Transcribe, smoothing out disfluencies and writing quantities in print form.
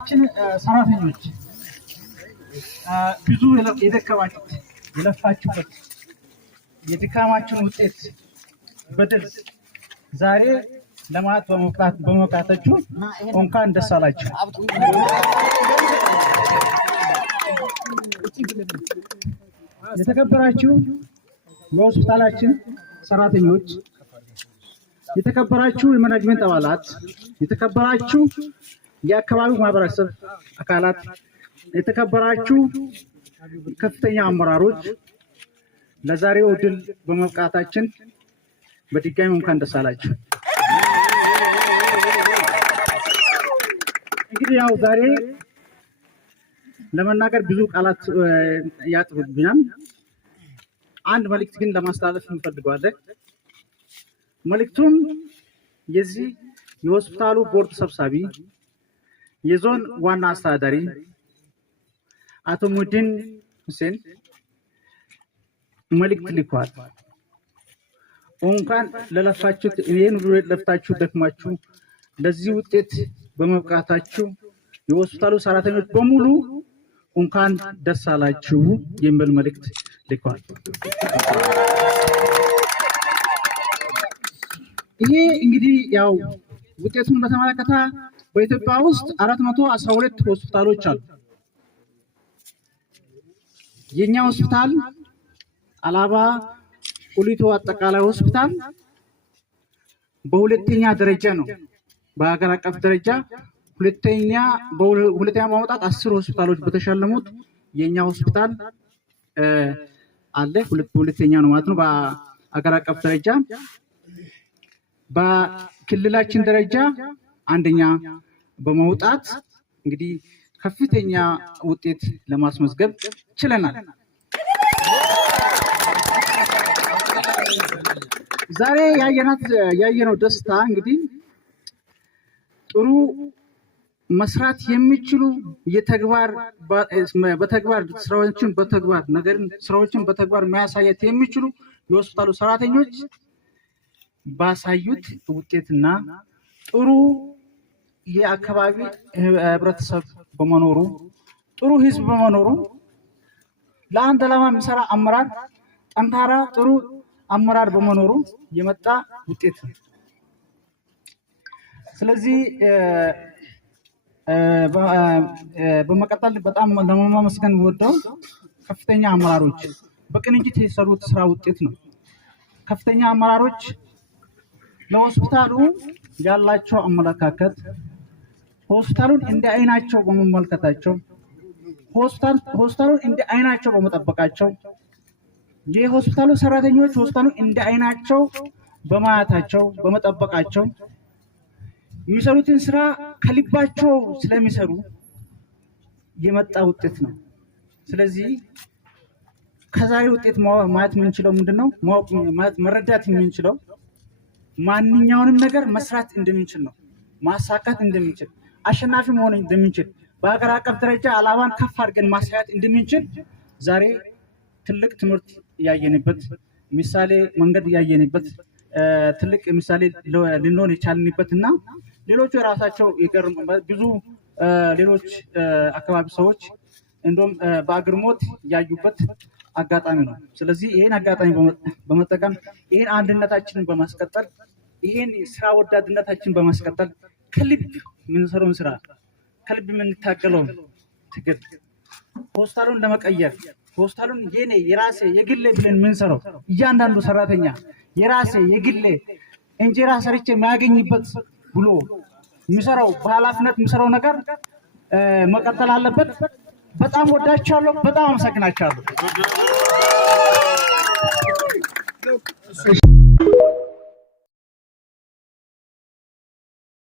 ሰራተኞች ብዙ የደከማችሁት የለፋችሁበት የድካማችሁን ውጤት በድል ዛሬ ለማት በመብቃታችሁ እንኳን ደስ አላችሁ። የተከበራችሁ የሆስፒታላችን ሰራተኞች፣ የተከበራችሁ የማኔጅመንት አባላት፣ የተከበራችሁ የአካባቢው ማህበረሰብ አካላት፣ የተከበራችሁ ከፍተኛ አመራሮች ለዛሬው ድል በመብቃታችን በድጋሚ እንኳን ደስ አላችሁ። እንግዲህ ያው ዛሬ ለመናገር ብዙ ቃላት ያጥሩብኛል። አንድ መልእክት ግን ለማስተላለፍ እንፈልጋለን። መልእክቱም የዚህ የሆስፒታሉ ቦርድ ሰብሳቢ የዞን ዋና አስተዳዳሪ አቶ ሙዲን ሁሴን መልእክት ልኳል። እንኳን ለለፋችሁ ይሄን ሁሉ ለፍታችሁ ደክማችሁ ለዚህ ውጤት በመብቃታችሁ የሆስፒታሉ ሰራተኞች በሙሉ እንኳን ደስ አላችሁ የሚል መልእክት ልኳል። ይሄ እንግዲህ ያው ውጤቱን በተመለከተ በኢትዮጵያ ውስጥ 412 ሆስፒታሎች አሉ። የኛ ሆስፒታል አላባ ቁሊቶ አጠቃላይ ሆስፒታል በሁለተኛ ደረጃ ነው። በሀገር አቀፍ ደረጃ ሁለተኛ በማውጣት 10 ሆስፒታሎች በተሸለሙት የኛ ሆስፒታል አለ። ሁለተኛ ነው ማለት ነው በሀገር አቀፍ ደረጃ። በክልላችን ደረጃ አንደኛ በመውጣት እንግዲህ ከፍተኛ ውጤት ለማስመዝገብ ችለናል። ዛሬ ያየነው ደስታ እንግዲህ ጥሩ መስራት የሚችሉ በተግባር ስራዎችን በተግባር ማሳየት የሚችሉ የሆስፒታሉ ሰራተኞች ባሳዩት ውጤትና ጥሩ የአካባቢ ህብረተሰብ በመኖሩ ጥሩ ህዝብ በመኖሩ ለአንድ ዓላማ የሚሰራ አመራር ጠንካራ ጥሩ አመራር በመኖሩ የመጣ ውጤት ነው። ስለዚህ በመቀጠል በጣም ለማመስገን ወደው ከፍተኛ አመራሮች በቅንጅት የሰሩት ስራ ውጤት ነው። ከፍተኛ አመራሮች ለሆስፒታሉ ያላቸው አመለካከት ሆስፒታሉን እንደ አይናቸው በመመልከታቸው ሆስፒታሉን እንደ አይናቸው በመጠበቃቸው የሆስፒታሉ ሰራተኞች ሆስፒታሉን እንደ አይናቸው በማየታቸው በመጠበቃቸው የሚሰሩትን ስራ ከልባቸው ስለሚሰሩ የመጣ ውጤት ነው። ስለዚህ ከዛሬ ውጤት ማየት የምንችለው ምንድነው? መረዳት የምንችለው ማንኛውንም ነገር መስራት እንደምንችል ነው። ማሳካት እንደምንችል፣ አሸናፊ መሆን እንደምንችል፣ በሀገር አቀፍ ደረጃ አላባን ከፍ አድርገን ማሳያት እንደምንችል ዛሬ ትልቅ ትምህርት ያየንበት ምሳሌ መንገድ ያየንበት ትልቅ ምሳሌ ልንሆን የቻልንበት እና ሌሎቹ የራሳቸው ብዙ ሌሎች አካባቢ ሰዎች እንደውም በአግርሞት ያዩበት አጋጣሚ ነው። ስለዚህ ይሄን አጋጣሚ በመጠቀም ይሄን አንድነታችንን በማስቀጠል ይሄን ስራ ወዳድነታችንን በማስቀጠል ከልብ የምንሰራውን ስራ ከልብ የምንታገለውን ትግል ሆስፒታሉን ለመቀየር ሆስፒታሉን የኔ የራሴ የግሌ ብለን የምንሰራው እያንዳንዱ ሰራተኛ የራሴ የግሌ እንጀራ ሰርቼ የሚያገኝበት ብሎ የሚሰራው በኃላፊነት የሚሰራው ነገር መቀጠል አለበት። በጣም ወዳችኋለሁ። በጣም አመሰግናችኋለሁ።